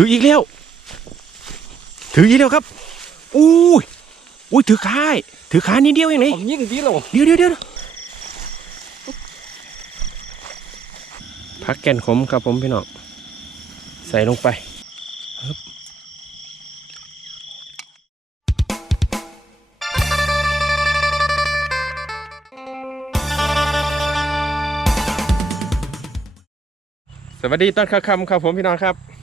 ถืออีกแล้ว ถืออีกแล้วครับอุ้ยอุ้ยถือขาให้ถือขานิดเดียวเองนี่เอายิ่งดีแล้วเดี๋ยวเดี๋ยวเดี๋ยวพักแก่นขมครับผมพี่น้อง ใส่ลงไปฮึบสวัสดีตอนค่ำๆครับผมพี่น้องครับ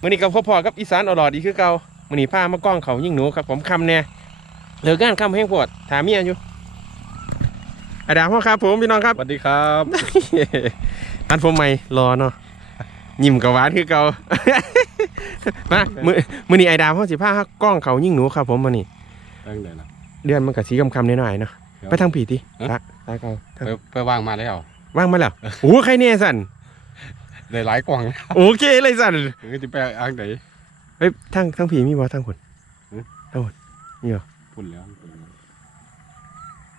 มื่อนี้กับพ่อพอกับอีสานอรอดอีกคือเก่ามื่อนี้พามากล้องเขายิ่งหนูครับผมคำเนี่ยเหลืองานคำแห้งปวดถามเมียอยู่อาดามพ่อครับผมพี่น้องครับสวัสดีครับอันผมใหม่รอเนาะยิ้มกับหวานคือเก่ามามือมือนี้ไอ้ดามพ่อสิผ้ากล้องเขายิ่งหนูครับผมมานี่เรื่องไหนล่ะเดือนมันกับสีคำคำๆนิดหน่อยๆเนาะครับไปทางผีติฮะตาตาเก่าทางไปไปวางมาแล้วว่างมาแล้วโอ้ใครเนี่ยสัน ได้หลายกล่องโอเคเลยสันเออจะไปอ่างไหนเฮ้ยทางทางผีมีบ่ทางคนปุ่นแล้ว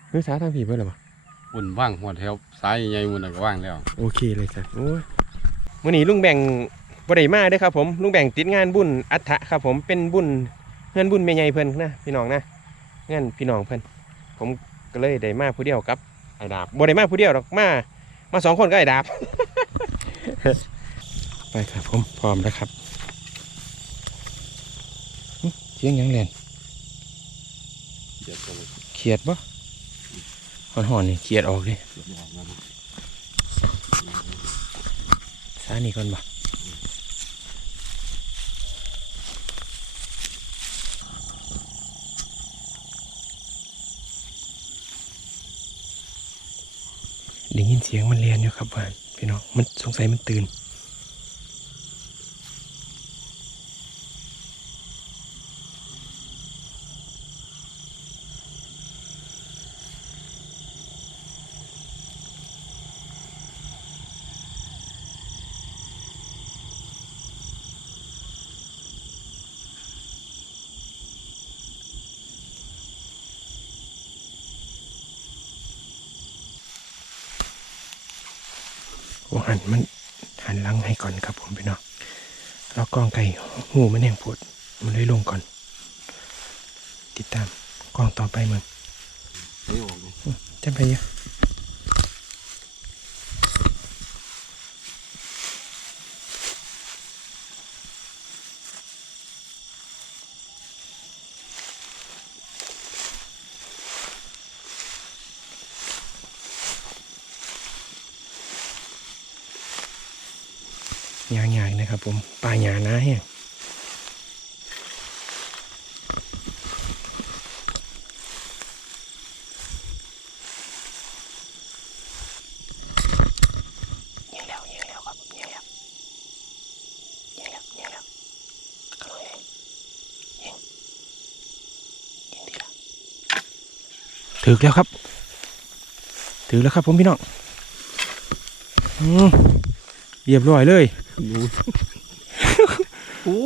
เฮ้ยสาทางผีเพื่อนหรอบ่ปุ่นว่างหัวแถวซ้ายใหญ่ๆมันนะก็ว่างแล้ว โอเคเลยสันโอ้ยมื่อนี้ลุงแบ่งบ่ได้มาเด้อครับผมลุงแบ่งติดงานบุญอัฐะครับผมเป็นบุญงานบุญแม่ใหญ่เพิ่นนะพี่น้องนะงานพี่น้องเพิ่นผมก็เลยได้มาผู้เดียวกับไอ้ดาบบ่ได้มาผู้เดียวหรอกมามาสองคนก็ไอ้ดาบ ไปครับผมพร้อมแล้วครับเสียงยังเล่นเขียวจะเขียดบ่ห่อนๆนี่เขียดออกเลยเดี๋ยววางมาสานี่ก่อนบ่ได้ยินเสียงมันเรียนอยู่ครับว่า พี่น้องมันสงสัยมันตื่น โอ้หันมันหันหลังให้ก่อนครับผมพี่น้องแล้วกล้องไก่หูมันแห้งปวดมันเลยลงก่อน ติดตามกล้องต่อไปมึงเฮ้ยออกเลยจำไปเยอะยางๆนะครับผมปลาหยานะแห้ง ยิงแล้วยิงแล้วครับยิงแล้วยิงแล้วยิงแล้วกระโดดยิงยิงยิงดีแล้ว ถึกแล้วครับถึกแล้วครับผมพี่น้องอืมเรียบร้อยเลยโอ้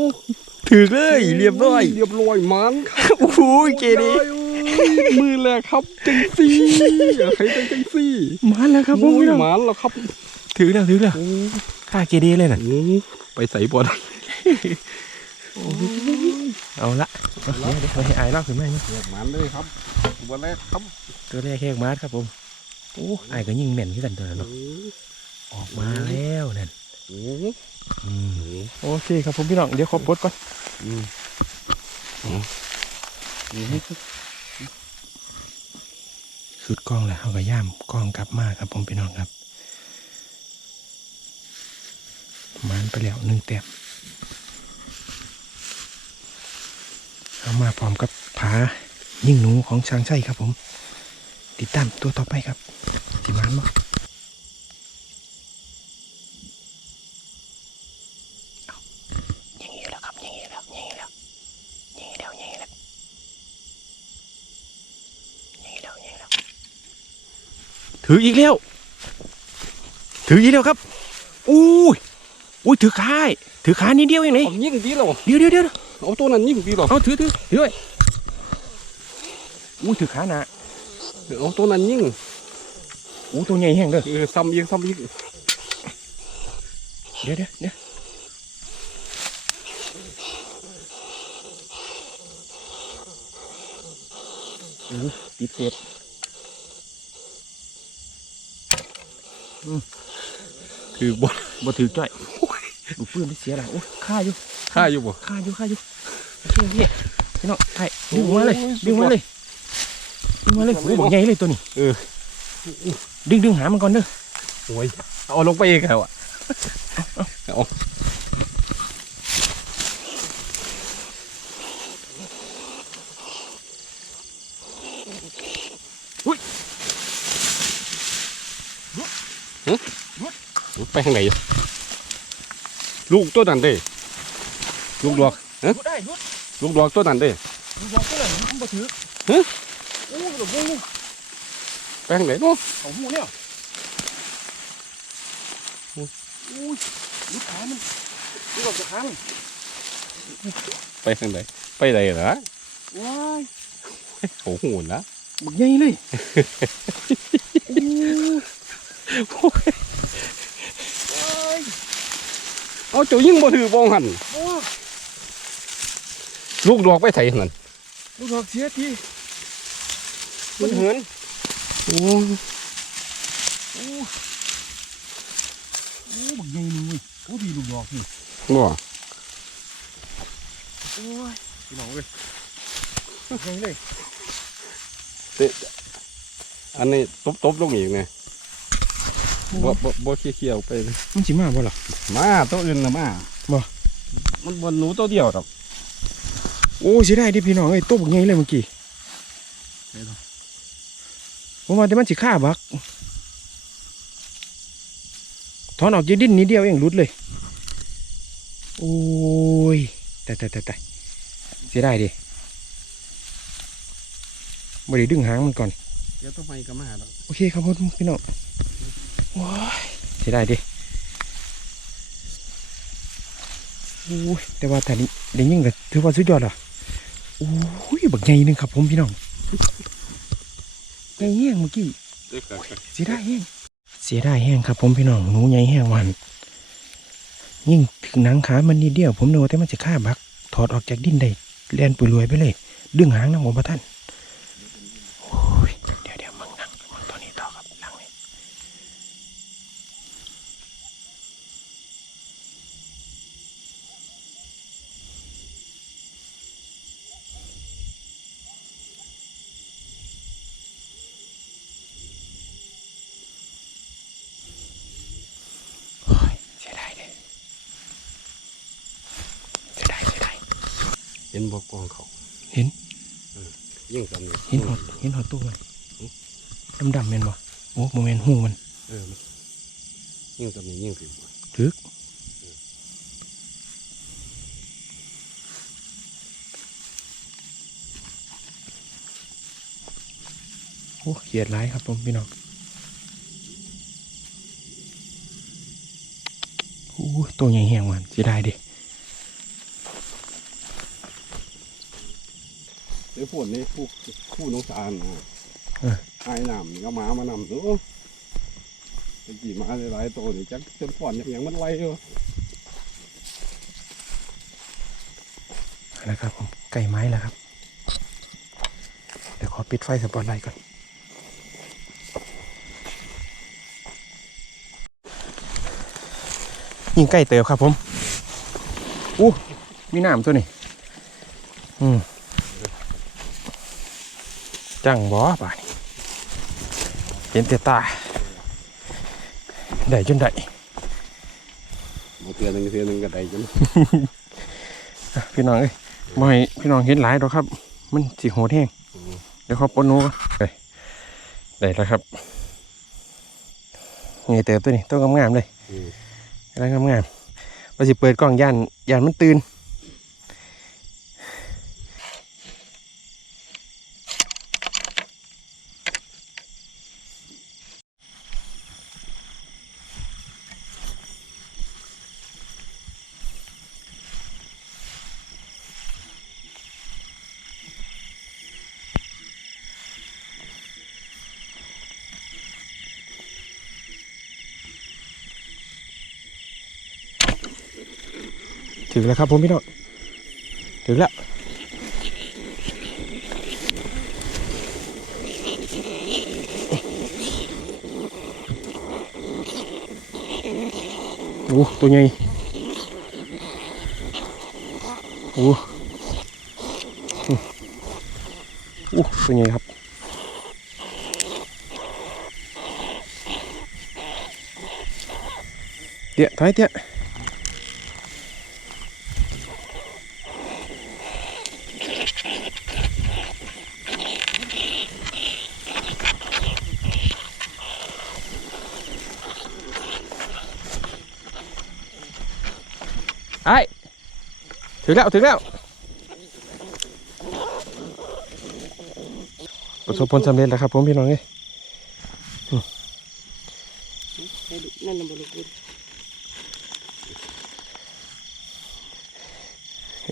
ถึกเลยเรียบร้อย เรียบร้อยมันครับโอ้โหเกดีมือแหละครับจังซี่ใครเป็นจังซี่มาแล้วครับผมโอ้ยพี่น้องมันแล้วครับถึกแล้วถึกแล้วค่าเกดีเลยน่ะโอ้ไปใส่บอลเอาละเอาเดี๋ยวเดี๋ยวเอาให้อายเล่าขึ้นมาไหมเรียกมันเลยครับ วันแรกครับตัวแรกแค่มาร์ครับผมโอ้อายก็ยิงแม่นขึ้นกันตัวนั้นเนาะออกมาแล้วนั่นโอ้อืมโอเคครับผมพี่น้องเดี๋ยวขอปลดก่อนอืมสุดกล้องแล้วเขาก็ย่ามกล้องกลับมาครับผมพี่น้องครับมานไปแล้วหนึ่งเต็มเอามาพร้อมกับผา ยิ่งหนูของช้างไส้ครับผม ติดตามตัวต่อไปครับสิมานบ่เอายิงอีกแล้วครับยิงอีกแล้วยิงอีกแล้วยิงอีกแล้วยิงอีกแล้วยิงอีกแล้วยิงอีกแล้วถืออีกแล้ว ถืออีกแล้วครับอุ้ยอุ้ยถือขาให้ถือขานิดเดียวเองนี่เอายิ่งดีแล้วเดี๋ยวเดี๋ยวเดี๋ยวเอาตัวนั้นยิ่งดีแล้วเอาถือถือถือไว้ อู้ถือขานาเอาตัวนั้นยิ่งอู้ตัวใหญ่แห้งเด้อเออซ้ำยิงซ้ำยิงเดี๋ยวเดี๋ยวเดี๋ยวอู้ติดเศษถือบ่บ่ถือจ้อยดูปืนไม่เสียหลังโอ้ฆ่าอยู่ฆ่าอยู่บ่ฆ่าอยู่ฆ่าอยู่เฮ้ยพี่น้องไทยดึงมาเลยดึงมาเลย มาเลยโอ้ยบอกใหญ่เลยตัวนี้เออ ดึงดึงหามันก่อนเด้อโอ้ยเอาลงไปเองแล้วอะเอาไปทางไหนอยู่ลูกตัวนั้นเด้ลูกดอกฮะยุดได้ยุดลูกดอกตัวนั้นเด้ดูยอกก็เลยมันบ่ถือฮะโอ้ยดอกงูไปทางไหนเนาะเอาหูเนี่ยโอ้ยยุดขามันยุดออกจากขามันไปทางไหนไปไหนล่ะว้ายโอ้โหนะบักใหญ่เลยโอ้ยว้ายเอาเจ้ายิ่งบ่ถือบ้องหันโอ้ยลูกดอกไปไถนั่นลูกดอกเสียที มันเหินโอ้โอ้โอ้บักใหญ่นี่เว้ยโอ้ดีลูกดอกนี่บ่โอ้ยพี่น้องเว้ยบักใหญ่เลยอันนี้ตบๆลงอีกไงบ่บ่บ่เคี่ยวๆไปเลยมันสิมาบ่ล่ะมาตัวอื่นนะมาบ่มันบนหนูตัวเดียวดอกโอ้สิได้ดิพี่น้องเอ้ยตัวบักใหญ่เลยเมื่อกี้ ผมว่าแต่มันสิฆ่าบักถอนออกจากดินนิดเดียวเองหลุดเลย โอ้ยแต่แต่แต่แต่เสียดายดิบ่ได้ดึงหางมันก่อน เดี๋ยวต้องไปก็มาดอกโอเคครับผมพี่น้องว้ายเสียดายดิโอ้ยแต่ว่าแต่นี้เดี๋ยวยิ่งก็ถือว่าสุดยอดอะโอ้ยบักใหญ่หนึงครับผมพี่น้องให ญ่แห้งเมื่อกี้เสียดายแห้งเสียดายแห้งครับ ผมพี่น้องหนูใหญ่แห้งวัน ยิ่งถึงหนังขามันนิดเดียว ผมนึกว่าแต่มันจะฆ่าบัก ถอดออกจากดินได้เลียนปุยรวยไปเลย ดึงหางนะผมพระท่านโอ้ยเดี๋ยวเดี๋ยวมึงนั่งมึงตัวนี้ต่อครับหลังนี้ โอ้ยเสียดายเด้เสียดายเสียดาย เห็นบ่กองเขาเห็นยิ่งสำนี้เห็นหอดเห็นหอดตู้มันดำดำๆแม่นบ่โอ้โมเมนหูมันเออมันยิ่งสำนี้ยิ่งสิถึกโอ้เขียดร้ายครับผมพี่น้องโอ้ยตัวใหญ่แห้งมันเสียดายดิ เดี๋ยวพวกนี้คู่คู่น้องสารนะไอ้น้ำนี่ก็หมามานำตัวตะกี้หมาหลายๆตัวนี่จักเต็มพ่อนอย่างมันไวเออนะครับผมไก่ไม้แล้วครับ เดี๋ยวขอปิดไฟสปอตไลท์ก่อนยิงใกล้เติบครับผมอู้มีน้ำตัวนี้ อืม จังบ่ป่านเห็นแต่ตาได้จนได้มาเตือนหนึ่งเตือนหนึ่งก็ได้จังอะพี่น้องเอ้ยบ่ให้พี่น้องเห็นหลายดอกครับ มันสิโหดแห้งเดี๋ยวเขาปนหนูก่อนไปได้แล้วครับไงเติบตัวนี้ตัวงามๆเลยอืม กำลังงามๆว่าสิเปิดกล่องย่านย่านมันตื่น ถึงแล้วครับผมพี่น้องถึงแล้วโอ้ตัวใหญ่โอ้โอ้ตัวใหญ่ครับเตี้ยท้ายเตี้ย ไอ้ถึงแล้วถึงแล้ว ประสบผลสำเร็จแล้วครับผมพี่น้องเอ้ยนั่นน่ะบ่ลูกบุญ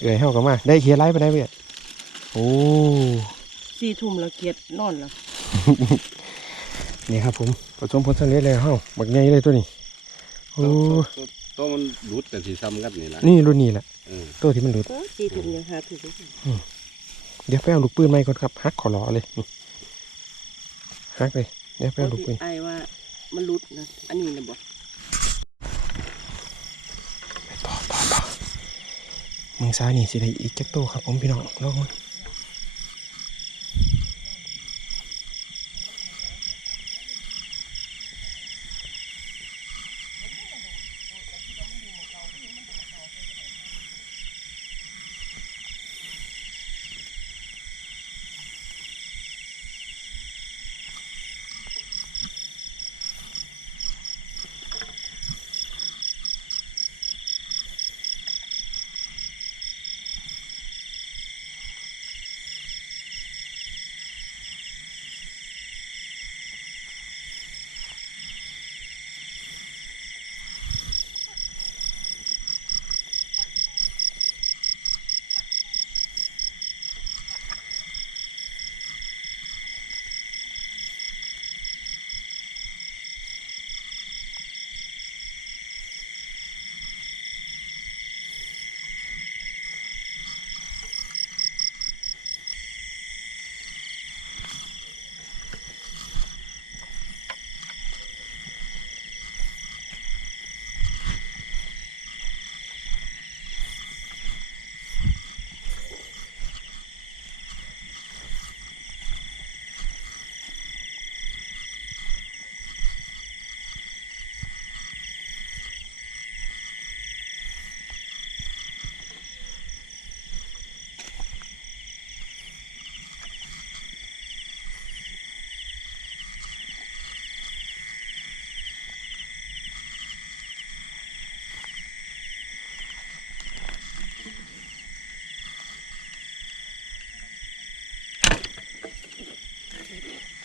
เอ้ยเฮาก็มา ได้เคียร์ไลฟ์ไปได้เว้ยโอ้สี่ทุ่มแล้วเกียดนอนแล้วนี่ครับผมประสบผลสำเร็จแล้วเฮาบักใหญ่เลยตัวนี้โอ้ ตัวตัวมันหลุดกันสีซ้ำกันนี่นะนี่รุ่นนี้แหละเออตัวที่มันหลุดก็สี่ทุ่มยังหาถูกอยู่เดี๋ยวไปเอาลูกปืนมาก่อนครับฮักขอรอเลยนี่ฮักเลยเดี๋ยวไปเอาลูกปืนไอ้ว่ามันรุดนะอันนี้นะบ่ต่อต่อต่อมึงซ้ายนี่สิได้อีกจักโตวครับผมพี่น้องลองมา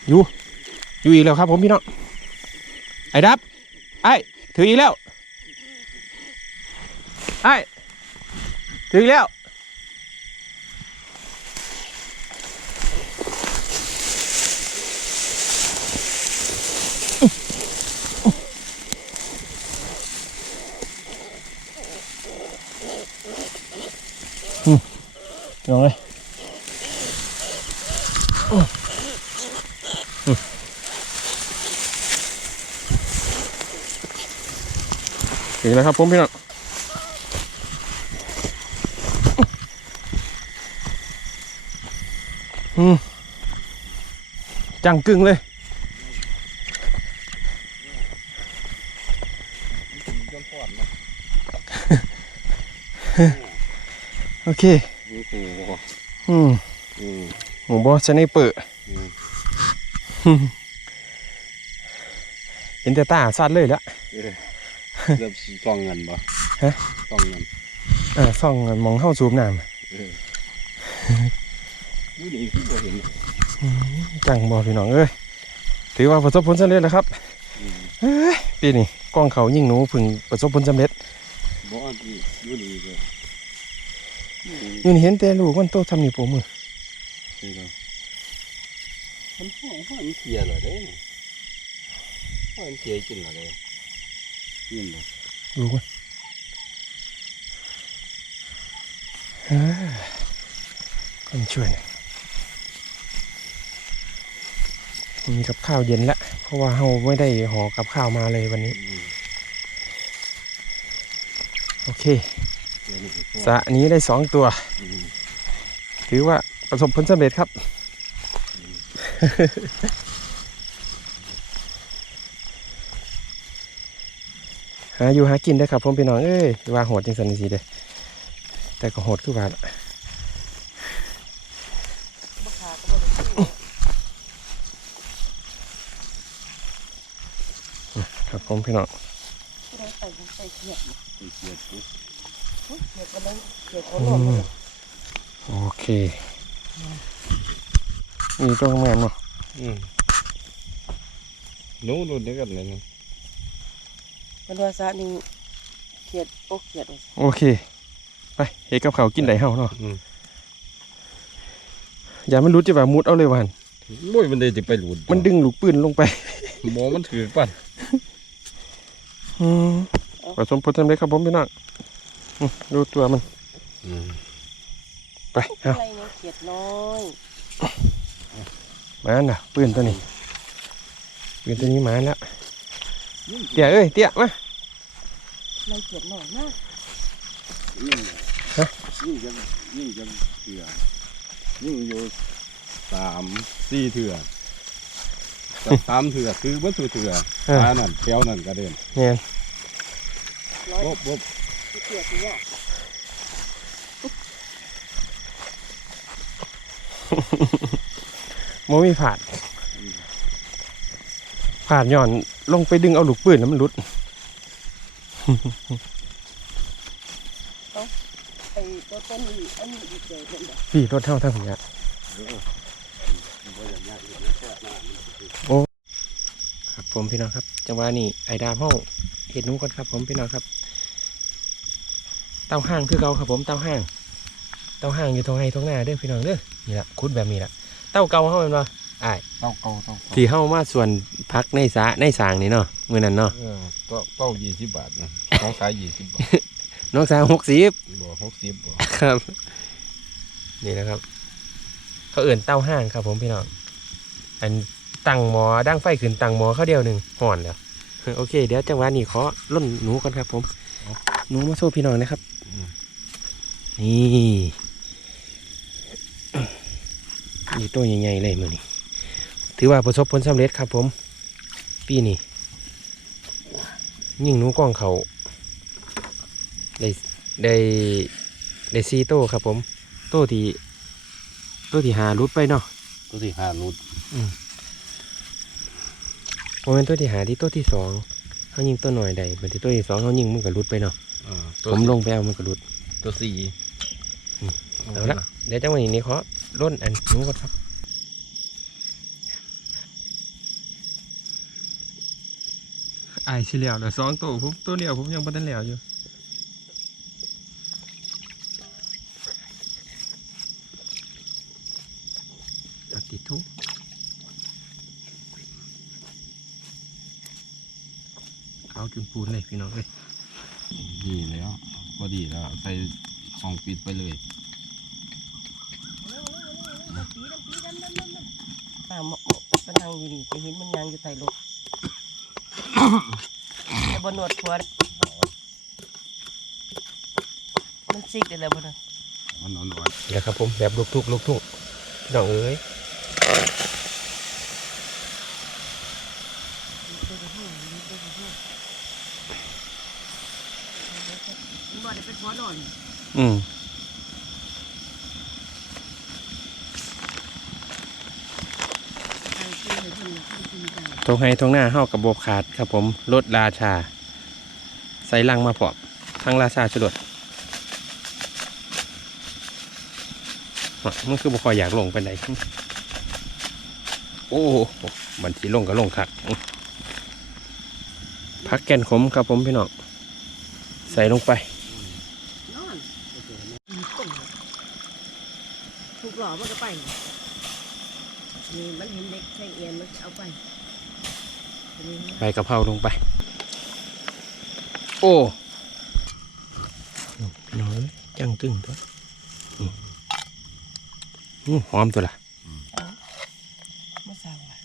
อยู่ อยู่อีกแล้วครับ ผมพี่น้อง ไอ้ดับ ไอ้ถืออีกแล้ว ไอ้ถืออีกแล้วอืมลองเลยอืมอืม ถึงแล้วครับผมพี่น้องอืมจังกึ่งเลยจนป้อนนะโอเคโอ้โหอืมอืมหมูบอสไนเปิดอืมเห็นแต่ตาสัดเลยแล้ว เออเริ่มซองเงินบ่ฮะซองเงินอ่าส่องมองเข้าซูมน้เออนี่นี่คือบ่เห็นำจังบอพี่น้องเอ้ยถือว่าประสบผลสำเร็จแล้วครับอืมเอ้ยปีนี้กล้องเขายิ่งหนูเพึ่งประสบผลสำเร็จบ่อันที่อยู่นี่ก็อืมอยืนเห็นแต่ลูกมันโตทำนี่ปูมือนี่ก็มันห้องห้องมันเสียเหรอเด้ห้องมันเสียกินเหรอเด้ ยินบ่ลูกมันเอ้ยคนช่วยหน่อยมีกับข้าวเย็นแล้วเพราะว่าเราไม่ได้ห่อกับข้าวมาเลยวันนี้อืมโอเคเดี๋ยวนี้ก็สระนี้ได้สองตัวอืมถือว่าประสบผลสำเร็จครับ หาอยู่หากินได้อครับผมพี่น้องเอ้ยว่าโหดจังสันนิสีเด้อแต่ก็โหดคือว่าล่ะบ่ขาก็บ่ได้ซื้อครับผมพี่น้องผู้ใดไปยังไปเขียดอยู่ไปเกียดปุ๊บเฮ้ยเขียดก็เลยเขียดเขาอืนอนมเลยโอเคมีตัวงามๆเนาะอืมหนู้นรุ่นเดียวกันเลยนะ เป็นว่าซะนี่เขียดโอ้เขียดว่าโอเค ไปเฮ็ดกับเขาวกินได้เฮาเนาะอืม อย่ามันรู้จะว่ามุดเอาเลยวันโอ้ยมันได้จะไปหลุดมันดึงลูกปืนลงไปหมอมันถือปั่นอืมผสมผลสำเร็จครับผมพี่น้องอืมดูตัวมันอืมไปเอาอะไรเนี่ยเขียดน้อยมาน่ะปืนตัวนี้ปืนตัวนี้มาแล้ว เตี้ยเอ้ยเตี้ยมาอะไรเขียดน้อยมากยิ่งฮะยิ่งจะยิ่งจะเถื่อยิ่งอยู่สามสี่เถื่อแต่สามเถื่อคือวัตถุเถื่อเออตานั่นแถวนั่นกระเด็นเนี่ยน้อยบบบบที่เขียดสิเนี่ยโมมีผาดผาดย่อน ลงไปดึงเอาลูกปืนแล้วมันหลุดไอ้ตัวต้นนี้อันนี้อีกเลยเป็นแบบพี่รถเท่าทั้งผมเนี่ยเออบ่อย่างยากอยู่ในแค่นั้นครับผมพี่น้องครับ จังหวะนี้ไอ้ดามห้องเห็ดหนูก่อนครับ ผมพี่น้องครับ เต้าห้างคือเก่าครับ ผมเต้าห้าง เต้าห้างอยู่ตรงไห้ตรงหน้าเด้อพี่น้องเด้อนี่ละคุดแบบนี้ละเต้าเก่าเฮาเป็นว่า อ้ายเต้าเก่าเต้าเก่าที่เฮามาส่วนพักในสระในสางนี่เนาะมื้อนั้นเนาะเออเต้าเต้ายี่สิบบาทนะของขายยี่สิบบาทน้องสาวหกสิบบ่หกสิบบ่ครับ นี่นะครับ เขาเอื่นเต้าห้างครับ ผมพี่น้องอันตั้งหมอดั้งไฟขึ้นตั้งหมอเขาเดียวหนึ่งห่อนแล้วโอเค เดี๋ยวจังหวะนี้ขอล่นหนูก่อนครับ ผมหนูมาโซ่พี่น้องนะครับอืมนี่นี่ตัวใหญ่ๆเลยมือนี้ ถือว่าประสบผลสำเร็จครับ ผม ปีนี้ยิ่งหนูกล้องเขาได้ได้ได้ซีโต้ครับ ผม โต้ที่โต้ที่หารุดไปเนาะตัวที่ห้านุดโมเมนตัวที่หาที่โต้ที่สองเขายิงตัวหน่อยใดเหมือนที่ตัวที่สองเขายิงมันก็รุดไปเนาะอ่าผมลงไปเอามันก็รุดตัวสี่เอาละเดี๋ยวจังหวะนี้ขอล่นอันหนูก่อนครับ ไอายสิเหลียวเหลือสองตัวผมตัวเดียวผมยังบ่ทันเหลียวอยู่ตัดติดทุกขาวจุนปูนเลยพี่น้องเอ้ยดีแล้วพอดีแล้ว ใส่ของปิดไปเลยตามมันนั่งอยู่นี่จะเห็นมันยังอยู่ใต้รถแต่ บนหนวดหัวมันซิกได้แล้วบ่นะมันอ่อนเดี๋ยวครับผมแบบลูกทุกลูกทุกพี่น้องเอ้ยบ่ได้เป็นหัวนอนอืมไอ้ที่ให้เพิ่นน่ะเพิ่นกินกันตรงให้ตรงหน้าเฮากับบกขาดครับผมรถราชา ใส่ลังมาพร้อมทั้งราชาชลดว่ะมันคือบ่คอยอยากลงไปไหนใดโอ้โหมันสิลงก็ลงคักพักแก่นขมครับผมพี่น้องใส่ลงไปนอนมีต้นถูกหลอกมันก็ไปนี่มันเห็นเด็กใช้เอียนมันเอาไปอันนี้ใบกะเพราลงไปโอ้พี่น้องเอ้ยจังตึงตัวนี่อื้อหอมตัวละมาสั่งว่ะ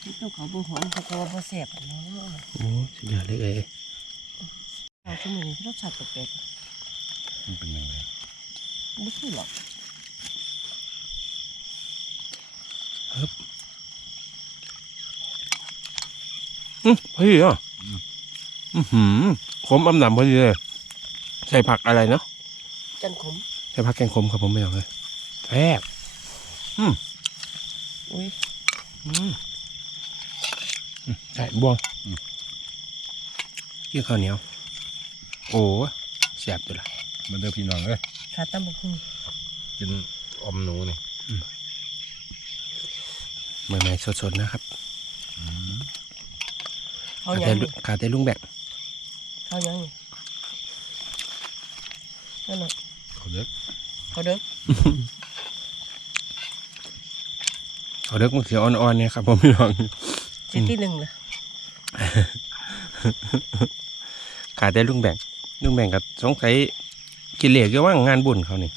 ที่เจ้าเขาบ่หอมเขาก็ว่าบ่แซ่บอะเนาะโอ้สุดยอดเลยเอ้ยเอาชั่วโมงรสชาติแปลกมันเป็นยังไงๆไม่ใช่หรอกอืมพอดีอะ อือหือขมอำหนำพอดีเลยใส่ผักอะไรเนาะจันขมใส่ผักแกงขมครับผมไม่เอาเลยแซ่บอุ้ยอืมอืมใส่บวงกินข้าวเหนียว โอ้แซ่บตัวละมันเด้อพี่น้องเอ้ยขาตั้มบักหุ่งกินอมหนูนี่ใหม่ๆสดๆนะครับเขาขายัแต่งลุขาแต่ลุงแบก เขายังนั่นน่ะเขาเด้อเขาเด้อเอาเด็กมันเสียอ่อนๆเนี่ยครับผมพี่น้องสิที่หนึ่งเลยขาแต่ลุงแบกลุงแบกกับสงสัยกินเหล็กก็ว่างงานบุญเขานี่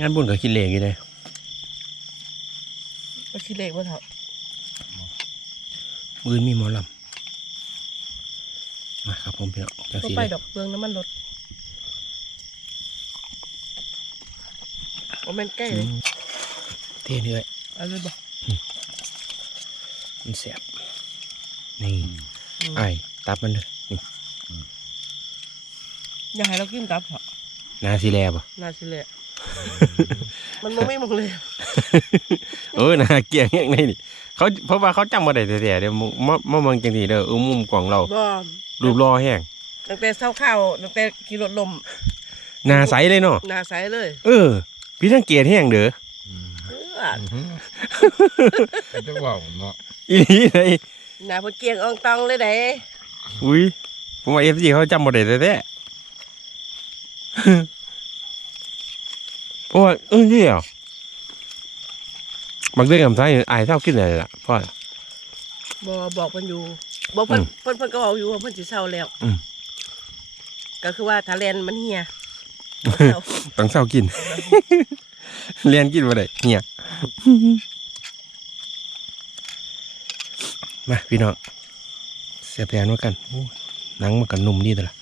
งานบุญกับกินเหล็กอยู่เลยก็คิดเลขว่าเถอะมือนมีหมอลำ มาครับผมพี่น้องจังก็สีไปเลยดอกเปลืองน้ำมันรถโอ้แม่นใกล้เลยเท่นี่เลยเอาเลยบอกมันแสบนี่ไอ้ายตับมันเลยนี่อยากให้เรากินตับเหรอนาซีแลบ่น่าสิเลยมันมองไม่มองเลยเออนาเกลียงแห้งในนี่เขาเพราะว่าเขาจำมาได้แต่ๆเดี๋ยวมามาเมืองจังสีเด้อเออมุมกล่องเราบ่ รูปรอแห้งตั้งแต่เศร้าข้าวตั้งแต่ขี่รถลมหนาใสเลยเนาะหนาใสเลย เออ พี่สังเกตแห้งเด้อเออจะว่าเนาะอีหลีเลยหนาพอเกียงอองตองเลยเด้อุ้ยผมว่าเอฟซีเขาจำมาได้แต่ๆเพราะว่าเออนี่อะบางเรื่องคำท้ายอายเท่าขึ้นเลยล่ะพ่อบอบอกเพิ่นอยู่ บอกเพิ่นอืมเพิ่นเพิ่นก็บอกอยู่ว่าเพิ่นสิเศร้าแล้วอืม ก็คือว่าทาเลนมันเหี่ยเศร้าต้องเศร้ากิน เรียนกินมาได้เนี่ยมาพี่น้องเสียบแทนมากันโอ้ยหนังมันกันนุ่มดีแต่ละ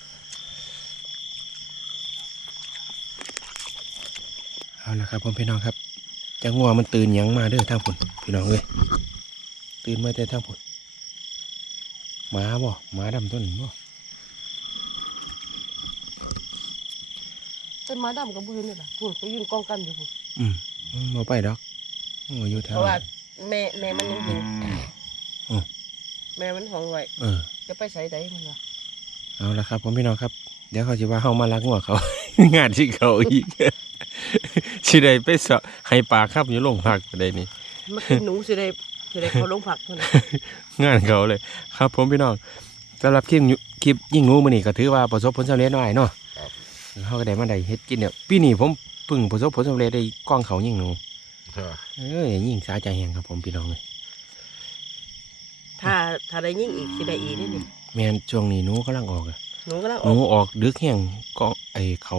เอาละครับผมพี่น้องครับจังหวะมันตื่นหยังมาเด้อทางผลพี่น้องเอ้ยตื่นมาแต่ทางผล หมาบ่หมาดำต้นบ่ต้นไม้ดำกับบุญนี่ล่ะพูดไปยืนกองกันอยู่พูดอืมบ่ไปดอกบ่อยู่แถเพวราะว่านั้นแม่แม่มันยังอยู่อืมแม่มันห้องไว้เออ จะไปใส่ใดมันล่ะเอาละครับผมพี่น้องครับ เดี๋ยวเขาจะว่าเฮามาลักงัวเขา งานที่เขาอีก สิได้ไปสอให้ปลาครับอยู่โรงพักได้นี่มากินหนูสิได้ สิได้เขาลงผักเท่านั้นงานเขาเลย ครับ ผมพี่น้องสำหรับคลิปยุคลิปยิ่งงูมื้อนี้ก็ถือว่าประสบผลสำเร็จหน่อยเนาะเฮาก็ได้มาได้เฮ็ดกินเนี่ยปีนี้ผมเพิ่งประสบผลสำเร็จได้กล้องเขายิ่งหนูใช่ป่ะเออยิ่งสาใจแหงครับผมพี่น้องเลยถ้าถ้าได้ยิ่งอีกสิได้อีกนี่นี่แม่นช่วงนี้หนูกำลังออกอะหนูก็ลังหอนูอกออกดึกแห้งก็ไอเขา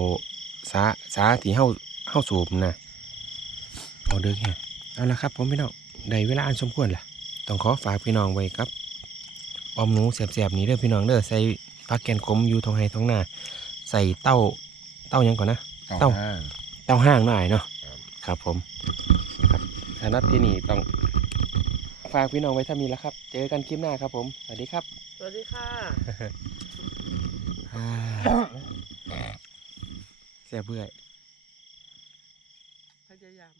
สาสาที่เฮาเฮาสูบนะออกดึกแห้งเอาละครับ ผมพี่น้อง ได้เวลาอันสมควรล่ะ ต้องขอฝากพี่น้องไว้ครับออมหนูแสบๆนี้เด้อพี่น้องเด้อใส่ผักแกนขมอยู่ทองไห้ทองหน้า ใส่เต้าเต้าหยังก่อนนะ เต้าห้างเต้าห้างหน่อยเนาะครับครับผมครับสำหรับที่นี่ต้องฝากพี่น้องไว้ถ้ามีแล้วครับ เจอกันคลิปหน้าครับผมสวัสดีครับ สวัสดีค่ะแซ่บเบื่อยพยายาม